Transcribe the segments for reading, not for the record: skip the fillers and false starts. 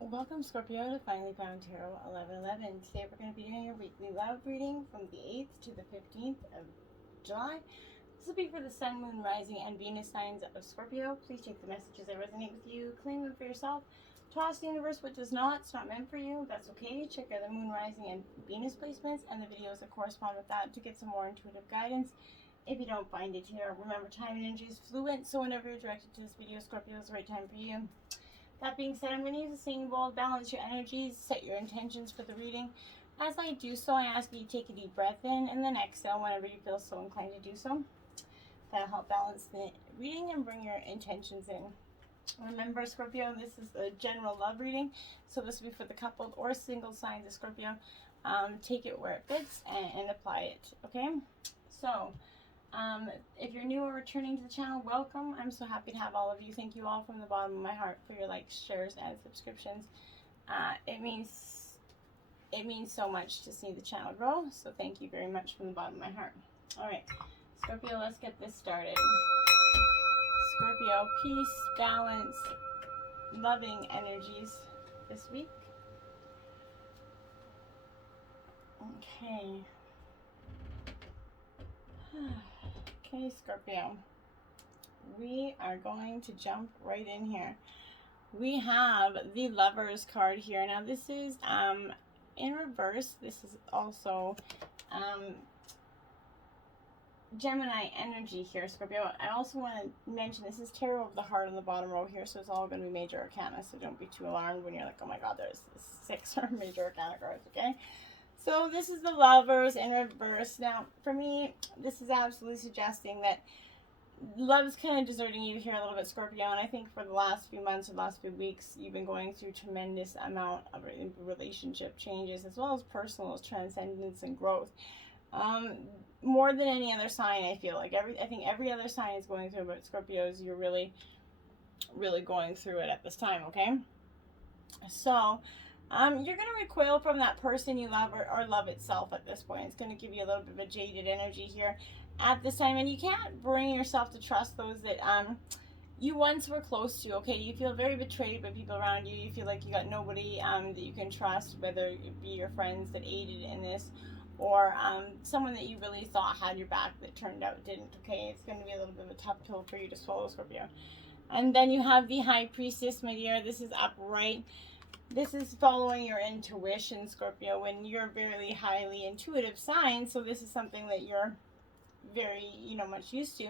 Welcome, Scorpio, to Finally Found Tarot 1111. Today we're going to be doing your weekly love reading from the 8th to the 15th of July. This will be for the Sun, Moon, Rising, and Venus signs of Scorpio. Please take the messages that resonate with you, claim them for yourself. Toss the universe what does not. It's not meant for you. That's okay. Check out the Moon, Rising, and Venus placements and the videos that correspond with that to get some more intuitive guidance. If you don't find it here, remember time and energy is fluent, so whenever you're directed to this video, Scorpio, is the right time for you. That being said, I'm going to use a singing bowl, balance your energies, set your intentions for the reading. As I do so, I ask you to take a deep breath in and then exhale whenever you feel so inclined to do so. That'll help balance the reading and bring your intentions in. Remember, Scorpio, this is a general love reading, so this will be for the coupled or single signs of Scorpio. Take it where it fits and apply it, okay? So, if you're new or returning to the channel, welcome. I'm so happy to have all of you. Thank you all from the bottom of my heart for your likes, shares, and subscriptions. It means so much to see the channel grow, so thank you very much from the bottom of my heart. Alright, Scorpio, let's get this started. Scorpio, peace, balance, loving energies this week. Okay. Okay, Scorpio, we are going to jump right in here. We have the Lovers card here. Now, this is in reverse. This is also Gemini energy here, Scorpio. I also want to mention this is Tarot of the Heart on the bottom row here, so it's all going to be major arcana, so don't be too alarmed when you're like, oh my god, there's 6 major arcana cards, okay? So this is the Lovers in reverse. Now, for me, this is absolutely suggesting that love is kind of deserting you here a little bit, Scorpio. And I think for the last few months or the last few weeks, you've been going through tremendous amount of relationship changes, as well as personal transcendence and growth. More than any other sign, I feel like I think every other sign is going through, but Scorpios, you're really going through it at this time, okay? So you're going to recoil from that person you love or love itself at this point. It's going to give you a little bit of a jaded energy here at this time. And you can't bring yourself to trust those that you once were close to, okay? You feel very betrayed by people around you. You feel like you got nobody that you can trust, whether it be your friends that aided in this or someone that you really thought had your back that turned out didn't, okay? It's going to be a little bit of a tough pill for you to swallow, Scorpio. And then you have the High Priestess, my dear. This is upright. This is following your intuition, Scorpio, when you're a very highly intuitive sign. So this is something that you're very, much used to.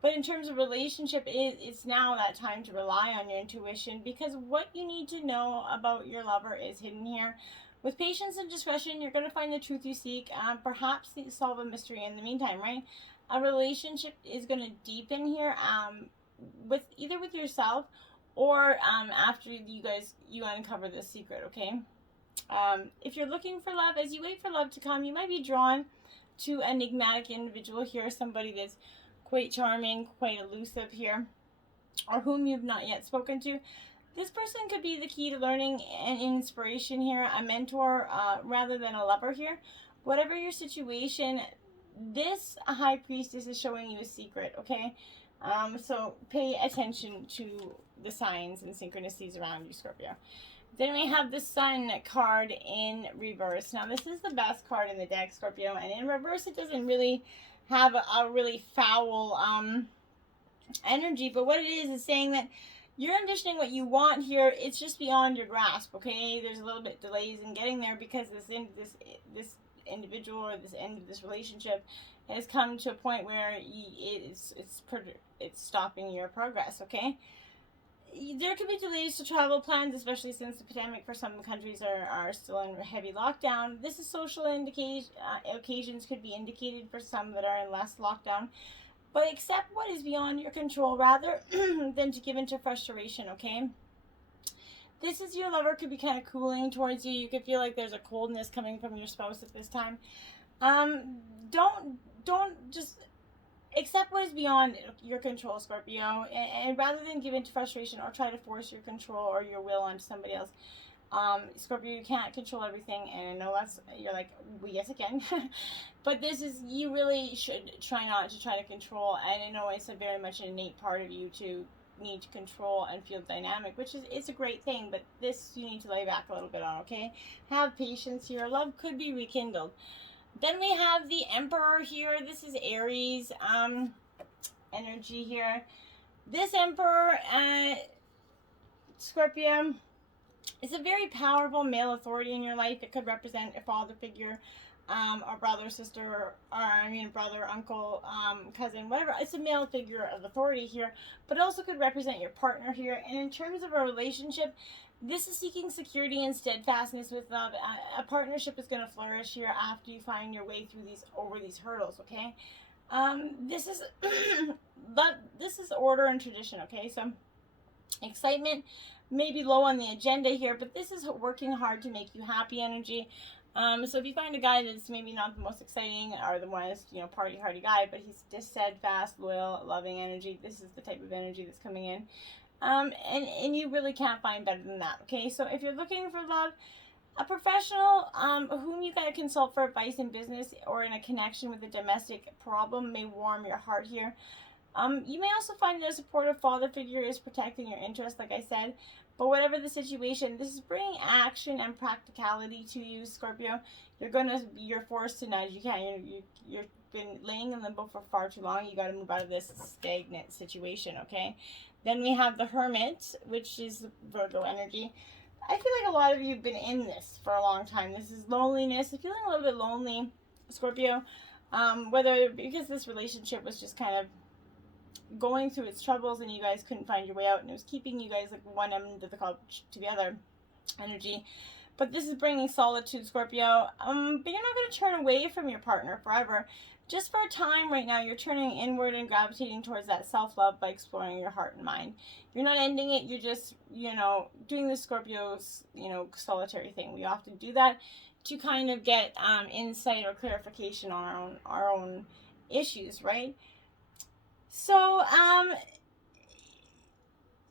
But in terms of relationship, it's now that time to rely on your intuition, because what you need to know about your lover is hidden here. With patience and discretion, you're going to find the truth you seek. Perhaps solve a mystery in the meantime, right? A relationship is going to deepen here with yourself or after you uncover this secret, okay? If you're looking for love, as you wait for love to come, you might be drawn to an enigmatic individual here, somebody that's quite charming, quite elusive here, or whom you've not yet spoken to. This person could be the key to learning and inspiration here, a mentor rather than a lover here. Whatever your situation, this High Priestess is showing you a secret, okay? So pay attention to the signs and synchronicities around you, Scorpio. Then we have the Sun card in reverse. Now, this is the best card in the deck, Scorpio, and in reverse, it doesn't really have a really foul energy, but what it is saying that you're envisioning what you want here. It's just beyond your grasp, okay? There's a little bit delays in getting there because this individual or this end of this relationship has come to a point where it's stopping your progress, okay? There could be delays to travel plans, especially since the pandemic for some countries are still in heavy lockdown. This is social occasions could be indicated for some that are in less lockdown. But accept what is beyond your control rather than to give into frustration, okay? This is your lover could be kind of cooling towards you. You could feel like there's a coldness coming from your spouse at this time. Don't just accept what is beyond your control, Scorpio, and rather than give into frustration or try to force your control or your will onto somebody else. Scorpio, you can't control everything, and I know you're like, well, yes, again. But this is, you really should try not to try to control, and I know it's a very much an innate part of you to need to control and feel dynamic, which is, it's a great thing, but this you need to lay back a little bit on, okay? Have patience here. Love could be rekindled. Then we have the Emperor here. This is Aries energy here. This Emperor, Scorpio, is a very powerful male authority in your life. It could represent a father figure, a brother, sister, or brother, uncle, cousin, whatever. It's a male figure of authority here, but also could represent your partner here. And in terms of a relationship, this is seeking security and steadfastness with love. A partnership is going to flourish here after you find your way through over these hurdles, okay? This is this is order and tradition, okay? So excitement may be low on the agenda here, but this is working hard to make you happy energy. So if you find a guy that's maybe not the most exciting or the most, party hardy guy, but he's just steadfast, loyal, loving energy, this is the type of energy that's coming in. And you really can't find better than that, okay? So if you're looking for love, a professional whom you gotta consult for advice in business or in a connection with a domestic problem may warm your heart here. You may also find that a supportive father figure is protecting your interests, like I said. But whatever the situation, this is bringing action and practicality to you, Scorpio. You're forced to nudge. You've been laying in limbo for far too long. You got to move out of this stagnant situation, okay? Then we have the Hermit, which is Virgo energy. I feel like a lot of you have been in this for a long time. This is loneliness. You're feeling a little bit lonely, Scorpio. Whether because this relationship was just kind of going through its troubles and you guys couldn't find your way out, and it was keeping you guys like one end of the club together energy. But this is bringing solitude, Scorpio. But you're not going to turn away from your partner forever. Just for a time right now, you're turning inward and gravitating towards that self-love by exploring your heart and mind. You're not ending it. You're just, doing the Scorpio's, solitary thing. We often do that to kind of get insight or clarification on our own issues, right? So,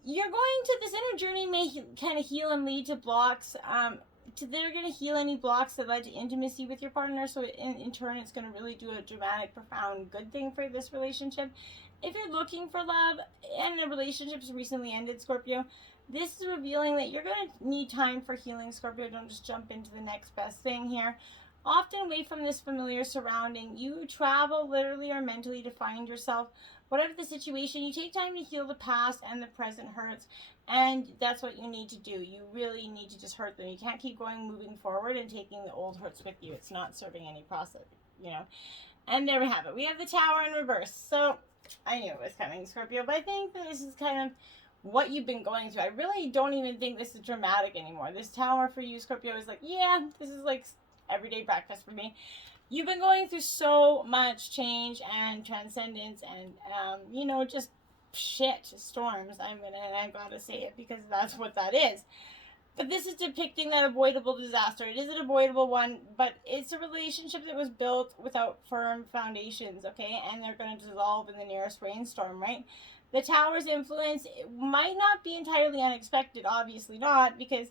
you're going to, this inner journey may kind of heal and lead to blocks. They're going to heal any blocks that led to intimacy with your partner. So in turn, it's going to really do a dramatic, profound, good thing for this relationship. If you're looking for love and a relationship's recently ended, Scorpio, this is revealing that you're going to need time for healing, Scorpio. Don't just jump into the next best thing here. Often away from this familiar surrounding. You travel literally or mentally to find yourself. Whatever the situation, you take time to heal the past and the present hurts. And that's what you need to do. You really need to just hurt them. You can't keep moving forward and taking the old hurts with you. It's not serving any process, And there we have it. We have the Tower in reverse. So I knew it was coming, Scorpio. But I think that this is kind of what you've been going through. I really don't even think this is dramatic anymore. This Tower for you, Scorpio, is like, yeah, this is like everyday breakfast for me. You've been going through so much change and transcendence and, just shit, storms. I gotta say it because that's what that is. But this is depicting that avoidable disaster. It is an avoidable one, but it's a relationship that was built without firm foundations, okay? And they're going to dissolve in the nearest rainstorm, right? The Tower's influence might not be entirely unexpected, obviously not, because,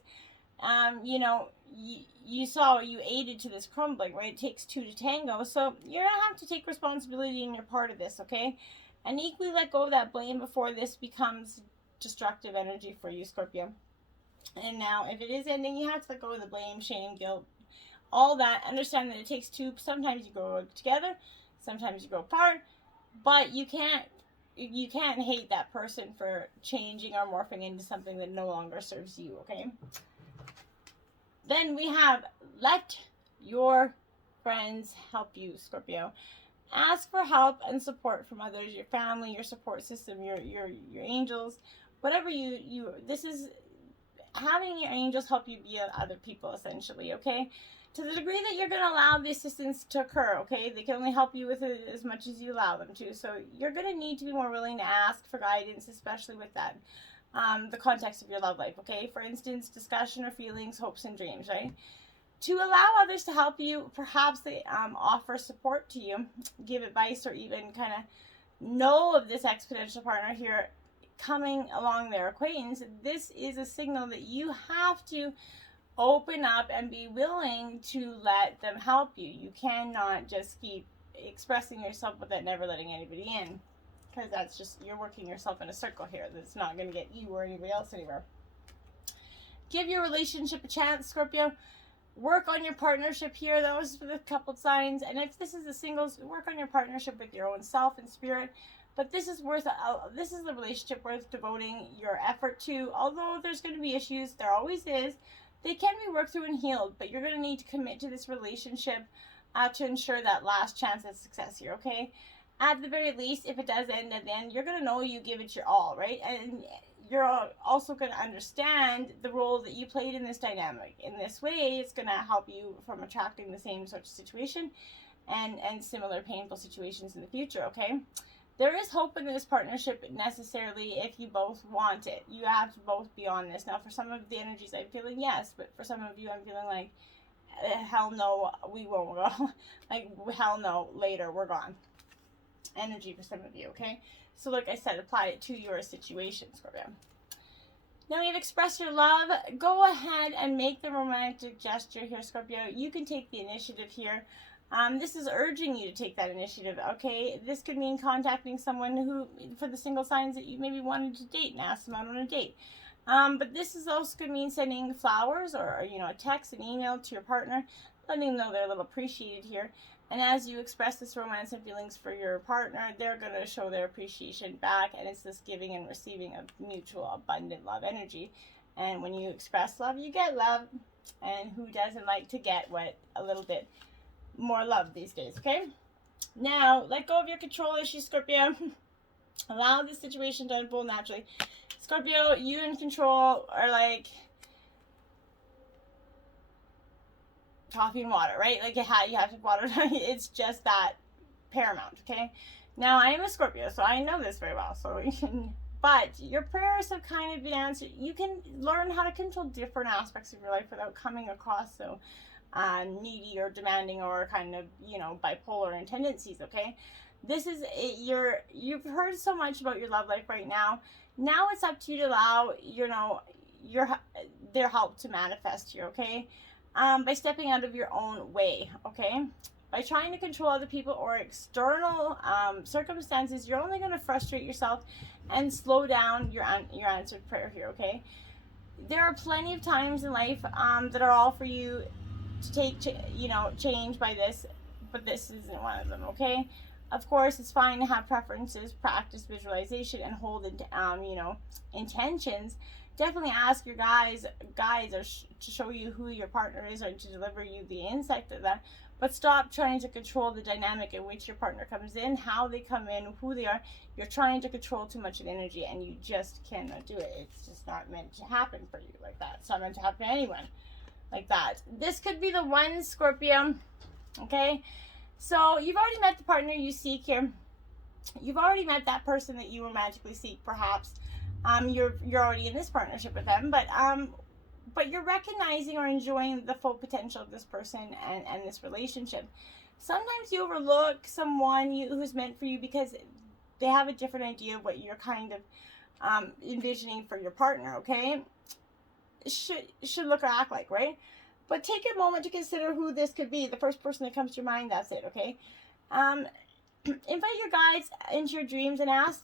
you aided to this crumbling, right? It takes two to tango. So you're going to have to take responsibility in your part of this, okay? And equally let go of that blame before this becomes destructive energy for you, Scorpio. And now, if it is ending, you have to let go of the blame, shame, guilt, all that. Understand that it takes two. Sometimes you grow together, sometimes you grow apart, but you can't hate that person for changing or morphing into something that no longer serves you, okay? Then we have let your friends help you, Scorpio. Ask for help and support from others, your family, your support system, your angels, whatever this is having your angels help you be other people, essentially, okay? To the degree that you're going to allow the assistance to occur, okay? They can only help you with it as much as you allow them to. So you're going to need to be more willing to ask for guidance, especially with that. The context of your love life, okay? For instance, discussion or feelings, hopes, and dreams, right? To allow others to help you, perhaps they offer support to you, give advice, or even kind of know of this exponential partner here coming along their acquaintance. This is a signal that you have to open up and be willing to let them help you. You cannot just keep expressing yourself without never letting anybody in. because that's just, you're working yourself in a circle here. That's not going to get you or anybody else anywhere. Give your relationship a chance, Scorpio. Work on your partnership here. That was for the coupled signs. And if this is the singles, work on your partnership with your own self and spirit. But this is this is the relationship worth devoting your effort to. Although there's going to be issues, there always is. They can be worked through and healed, but you're going to need to commit to this relationship to ensure that last chance at success here, okay? At the very least, if it does end at the end, you're going to know you give it your all, right? And you're also going to understand the role that you played in this dynamic. In this way, it's going to help you from attracting the same sort of situation and similar painful situations in the future, okay? There is hope in this partnership necessarily if you both want it. You have to both be on this. Now, for some of the energies, I'm feeling yes, but for some of you, I'm feeling like, hell no, we won't go. Like, hell no, later, we're gone. Energy for some of you, okay? So like I said, apply it to your situation, Scorpio. Now you've expressed your love. Go ahead and make the romantic gesture here, Scorpio. You can take the initiative here. This is urging you to take that initiative, okay? This could mean contacting someone who, for the single signs that you maybe wanted to date and ask them out on a date. But this is also could mean sending flowers or, you know, a text, an email to your partner, letting them know they're a little appreciated here. And as you express this romance and feelings for your partner, they're going to show their appreciation back. And it's this giving and receiving of mutual, abundant love energy. And when you express love, you get love. And who doesn't like to get what a little bit more love these days, okay? Now, let go of your control issues, Scorpio. Allow this situation to unfold naturally. Scorpio, you in control are like coffee and water, right? Like you have to water. It's just that paramount, okay? Now, I am a Scorpio, so I know this very well. So, but your prayers have kind of been answered. You can learn how to control different aspects of your life without coming across so needy or demanding or kind of, you know, bipolar in tendencies, okay? This is you've heard so much about your love life right now. Now it's up to you to allow, you know, their help to manifest here, okay? By stepping out of your own way, okay? By trying to control other people or external circumstances, you're only going to frustrate yourself and slow down your answered prayer here, okay? There are plenty of times in life that are all for you to take, you know, change by this, but this isn't one of them, okay? Of course, it's fine to have preferences, practice visualization, and hold, you know, intentions. Definitely ask your guides to show you who your partner is or to deliver you the insight of that. But stop trying to control the dynamic in which your partner comes in, how they come in, who they are. You're trying to control too much of the energy, and you just cannot do it. It's just not meant to happen for you like that. It's not meant to happen to anyone like that. This could be the one, Scorpio. Okay? So you've already met the partner you seek here. You've already met that person that you romantically seek, perhaps. You're already in this partnership with them, but you're recognizing or enjoying the full potential of this person and this relationship. Sometimes you overlook someone who's meant for you because they have a different idea of what you're kind of envisioning for your partner, okay? Should look or act like, right? But take a moment to consider who this could be. The first person that comes to your mind, that's it, okay? Invite your guides into your dreams and ask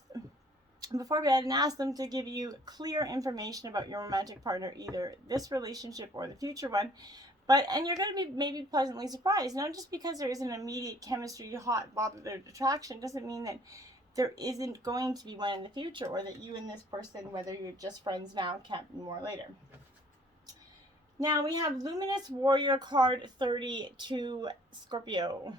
them to give you clear information about your romantic partner, either this relationship or the future one. And you're going to be maybe pleasantly surprised. Now, just because there isn't immediate chemistry, hot, bothered attraction, doesn't mean that there isn't going to be one in the future, or that you and this person, whether you're just friends now, can't be more later. Now, we have Luminous Warrior card 32, Scorpio.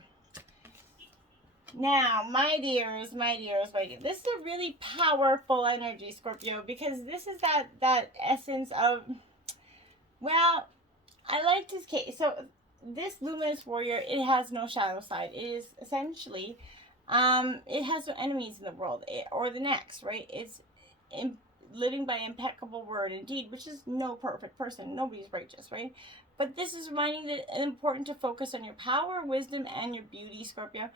Now, my dears, this is a really powerful energy, Scorpio, because this is that essence of, well, I like this case. So, this Luminous Warrior, it has no shadow side. It is essentially, it has no enemies in the world, or the next, right? It's living by impeccable word and deed, which is no perfect person. Nobody's righteous, right? But this is reminding that it's important to focus on your power, wisdom, and your beauty, Scorpio.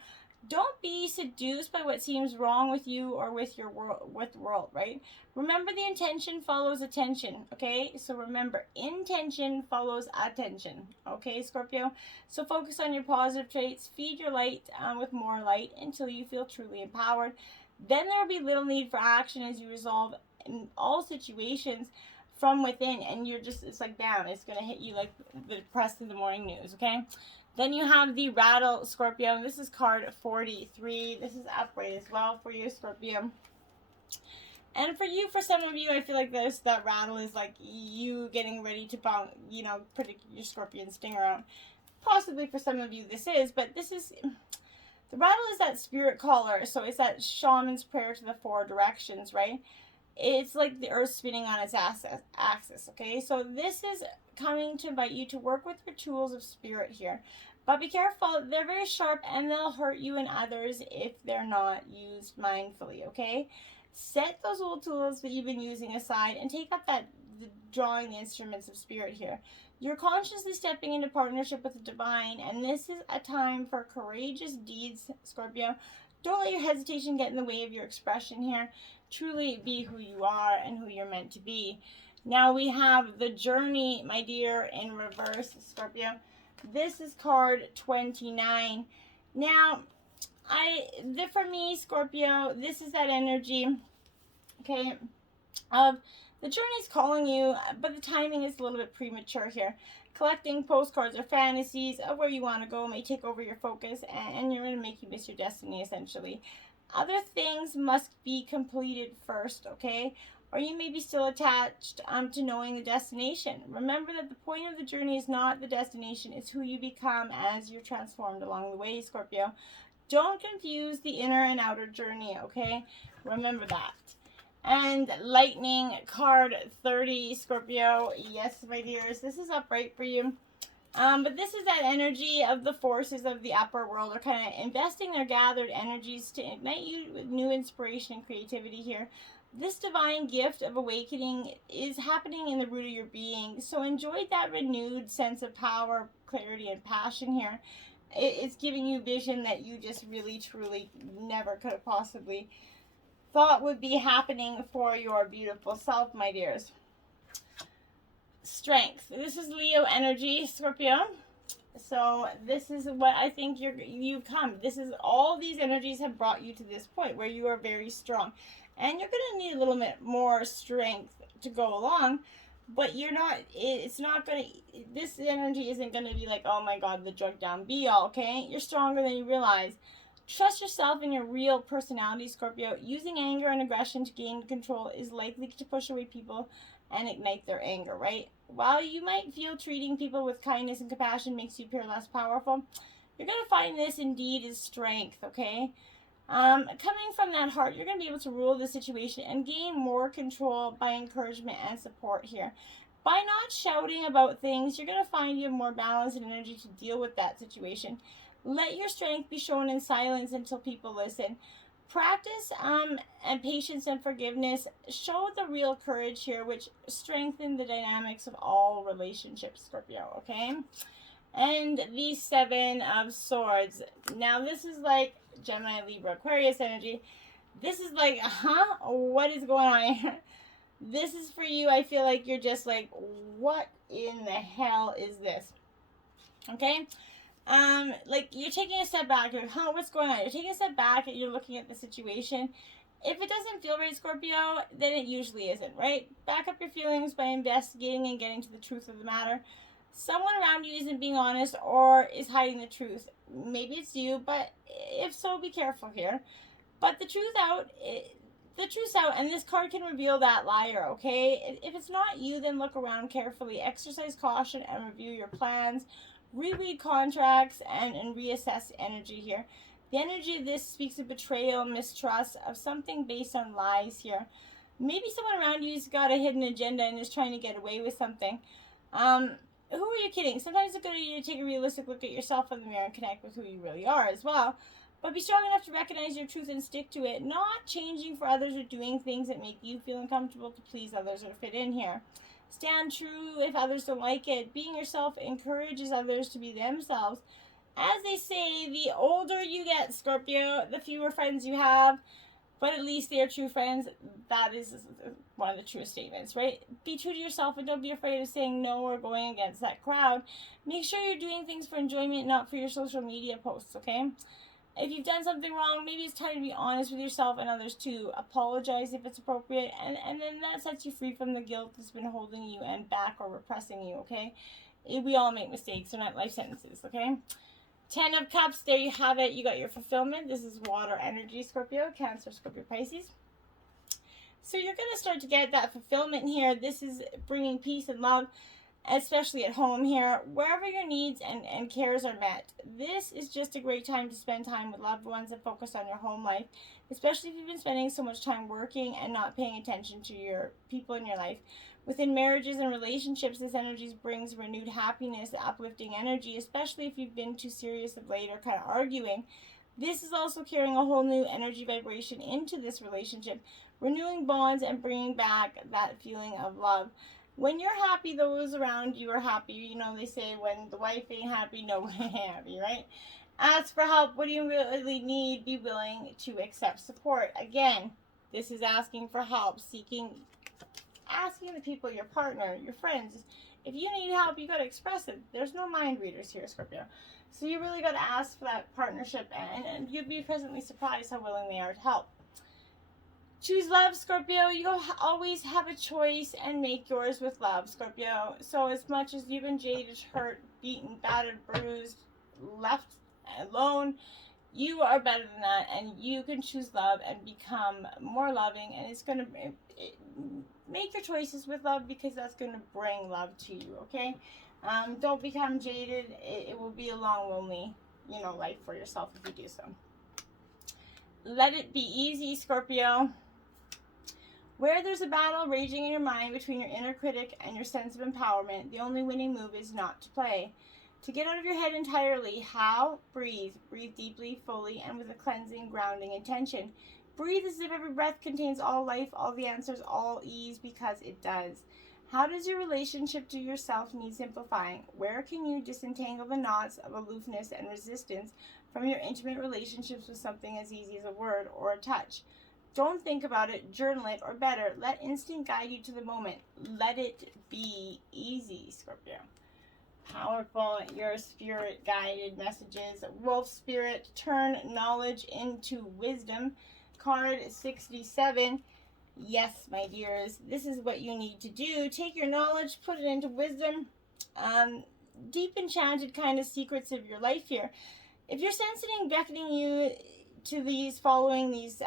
Don't be seduced by what seems wrong with you or with your world, right? Remember, the intention follows attention, okay? So remember, intention follows attention, okay, Scorpio? So focus on your positive traits. Feed your light with more light until you feel truly empowered. Then there will be little need for action as you resolve in all situations from within, and you're just, it's like bam, it's going to hit you like the press in the morning news, okay? Then you have the rattle, Scorpio. This is card 43. This is upright as well for you, Scorpio. And for you, for some of you, I feel like that rattle is like you getting ready to bounce, you know, predict your scorpion sting around. Possibly for some of you this is, but this is, the rattle is that spirit caller. So it's that shaman's prayer to the four directions, right? It's like the earth spinning on its axis, okay? So this is coming to invite you to work with your tools of spirit here. But be careful, they're very sharp and they'll hurt you and others if they're not used mindfully, okay? Set those old tools that you've been using aside and take up the drawing the instruments of spirit here. You're consciously stepping into partnership with the divine, and this is a time for courageous deeds, Scorpio. Don't let your hesitation get in the way of your expression here. Truly be who you are and who you're meant to be. Now we have the journey, my dear, in reverse, Scorpio. This is card 29. Now, for me, Scorpio, this is that energy, okay, of the journey's calling you, but the timing is a little bit premature here. Collecting postcards or fantasies of where you want to go may take over your focus, and you're going to make you miss your destiny, essentially. Other things must be completed first, okay? Or you may be still attached to knowing the destination. Remember that the point of the journey is not the destination, it's who you become as you're transformed along the way, Scorpio. Don't confuse the inner and outer journey, okay? Remember that. And lightning, card 30, Scorpio. Yes, my dears, this is upright for you. But this is that energy of the forces of the upper world are kind of investing their gathered energies to ignite you with new inspiration and creativity here. This divine gift of awakening is happening in the root of your being. So enjoy that renewed sense of power, clarity, and passion here. It's giving you vision that you just really, truly never could have possibly thought would be happening for your beautiful self, my dears. Strength. This is Leo energy, Scorpio. So this is what I think you've come. This is all these energies have brought you to this point where you are very strong. And you're going to need a little bit more strength to go along. But you're not, it's not going to, this energy isn't going to be like, oh my God, the drug down be all, okay? You're stronger than you realize. Trust yourself in your real personality, Scorpio. Using anger and aggression to gain control is likely to push away people and ignite their anger, right? While you might feel treating people with kindness and compassion makes you appear less powerful, you're going to find this indeed is strength, okay? Coming from that heart, you're going to be able to rule the situation and gain more control by encouragement and support here. By not shouting about things, you're going to find you have more balance and energy to deal with that situation. Let your strength be shown in silence until people listen. Practice and patience and forgiveness. Show the real courage here, which strengthen the dynamics of all relationships, Scorpio, okay? And the Seven of Swords. Now, this is like Gemini, Libra, Aquarius energy. This is like, what is going on here? This is for you. I feel like you're just like, what in the hell is this? Okay? Like you're taking a step back. You're like, what's going on? You're taking a step back and you're looking at the situation. If it doesn't feel right, Scorpio, then it usually isn't, right? Back up your feelings by investigating and getting to the truth of the matter. Someone around you isn't being honest or is hiding the truth. Maybe it's you, but if so, be careful here. But the truth's out, and this card can reveal that liar, okay? If it's not you, then look around carefully. Exercise caution and review your plans. Reread contracts and reassess energy here. The energy of this speaks of betrayal, mistrust, of something based on lies here. Maybe someone around you's got a hidden agenda and is trying to get away with something. Who are you kidding? Sometimes it's a good idea to take a realistic look at yourself in the mirror and connect with who you really are as well. But be strong enough to recognize your truth and stick to it. Not changing for others or doing things that make you feel uncomfortable to please others or fit in here. Stand true if others don't like it. Being yourself encourages others to be themselves. As they say, the older you get, Scorpio, the fewer friends you have. But at least they are true friends. That is one of the truest statements, right? Be true to yourself and don't be afraid of saying no or going against that crowd. Make sure you're doing things for enjoyment, not for your social media posts, okay? If you've done something wrong, maybe it's time to be honest with yourself and others too. Apologize if it's appropriate, and then that sets you free from the guilt that's been holding you and back or repressing you, okay? We all make mistakes. They're not life sentences, okay? 10 of Cups, there you have it. You got your fulfillment. This is water energy, Scorpio, Cancer, Scorpio, Pisces. So you're going to start to get that fulfillment here. This is bringing peace and love, especially at home here, wherever your needs and cares are met. This is just a great time to spend time with loved ones and focus on your home life, especially if you've been spending so much time working and not paying attention to your people in your life. Within marriages and relationships, this energy brings renewed happiness, uplifting energy, especially if you've been too serious of late or kind of arguing. This is also carrying a whole new energy vibration into this relationship, renewing bonds and bringing back that feeling of love. When you're happy, those around you are happy. You know, they say when the wife ain't happy, no one ain't happy, right? Ask for help. What do you really need? Be willing to accept support. Again, this is asking for help, asking the people, your partner, your friends. If you need help, you got to express it. There's no mind readers here, Scorpio. So you really got to ask for that partnership, and you'd be pleasantly surprised how willing they are to help. Choose love, Scorpio. You'll always have a choice and make yours with love, Scorpio. So as much as you've been jaded, hurt, beaten, battered, bruised, left alone, you are better than that, and you can choose love and become more loving, and it's going to make your choices with love, because that's going to bring love to you, okay? Don't become jaded. It will be a long, lonely, life for yourself if you do so. Let it be easy, Scorpio. Where there's a battle raging in your mind between your inner critic and your sense of empowerment, the only winning move is not to play. To get out of your head entirely, how? Breathe. Breathe deeply, fully, and with a cleansing, grounding intention. Breathe as if every breath contains all life, all the answers, all ease, because it does. How does your relationship to yourself need simplifying? Where can you disentangle the knots of aloofness and resistance from your intimate relationships with something as easy as a word or a touch? Don't think about it, journal it, or better, let instinct guide you to the moment. Let it be easy, Scorpio. Powerful, your spirit-guided messages. Wolf Spirit, turn knowledge into wisdom. Card 67. Yes, my dears, this is what you need to do. Take your knowledge, put it into wisdom. Deep enchanted kind of secrets of your life here. If you're sensing, beckoning you to following these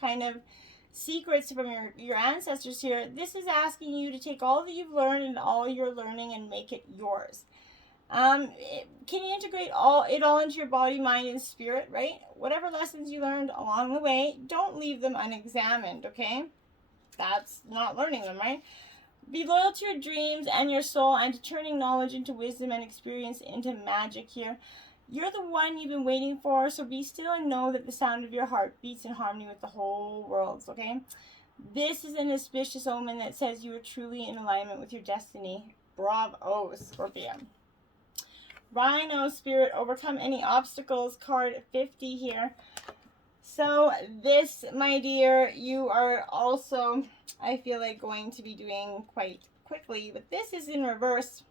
kind of secrets from your ancestors here, this is asking you to take all that you've learned and all your learning and make it yours. Can you integrate it all into your body, mind, and spirit, right? Whatever lessons you learned along the way, don't leave them unexamined, okay? That's not learning them, right? Be loyal to your dreams and your soul, and to turning knowledge into wisdom and experience into magic here. You're the one you've been waiting for, so be still and know that the sound of your heart beats in harmony with the whole world, okay? This is an auspicious omen that says you are truly in alignment with your destiny. Bravo, Scorpio. Rhino Spirit, overcome any obstacles. Card 50 here. So this, my dear, you are also, I feel like, going to be doing quite quickly, but this is in reverse,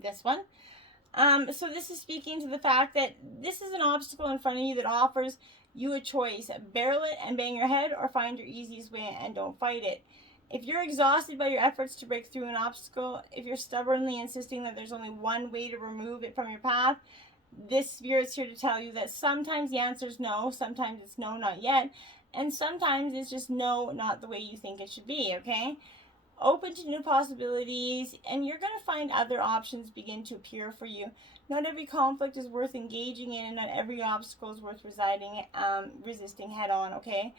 this one. So this is speaking to the fact that this is an obstacle in front of you that offers you a choice. Barrel it and bang your head, or find your easiest way and don't fight it. If you're exhausted by your efforts to break through an obstacle, if you're stubbornly insisting that there's only one way to remove it from your path, this spirit's here to tell you that sometimes the answer is no, sometimes it's no, not yet, and sometimes it's just no, not the way you think it should be, okay? Open to new possibilities, and you're going to find other options begin to appear for you. Not every conflict is worth engaging in, and not every obstacle is worth resisting head on, okay?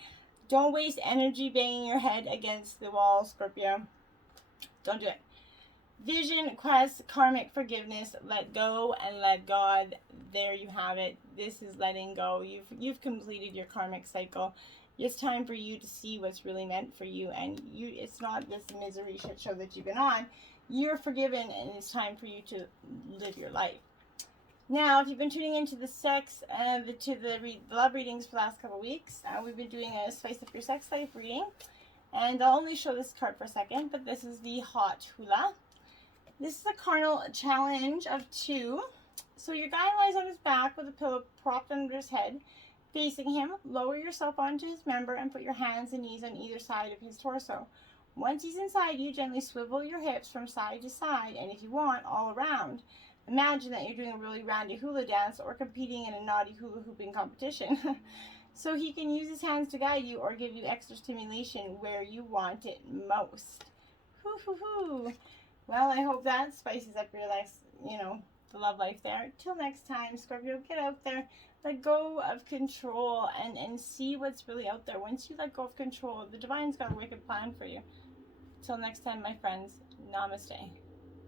Don't waste energy banging your head against the wall, Scorpio. Don't do it. Vision, quest, karmic forgiveness. Let go and let God. There you have it. This is letting go. You've completed your karmic cycle. It's time for you to see what's really meant for you, and it's not this misery shit show that you've been on. You're forgiven, and it's time for you to live your life. Now, if you've been tuning into the love readings for the last couple weeks, we've been doing a Spice Up Your Sex Life reading, and I'll only show this card for a second, but this is the Hot Hula. This is a carnal challenge of 2. So your guy lies on his back with a pillow propped under his head, facing him. Lower yourself onto his member and put your hands and knees on either side of his torso. Once he's inside you, gently swivel your hips from side to side, and if you want, all around. Imagine that you're doing a really roundy hula dance or competing in a naughty hula hooping competition. So he can use his hands to guide you or give you extra stimulation where you want it most. Hoo hoo hoo. Well, I hope that spices up your life, the love life there. Till next time, Scorpio, get out there. Let go of control and see what's really out there. Once you let go of control, the divine's got a wicked plan for you. Till next time, my friends, namaste.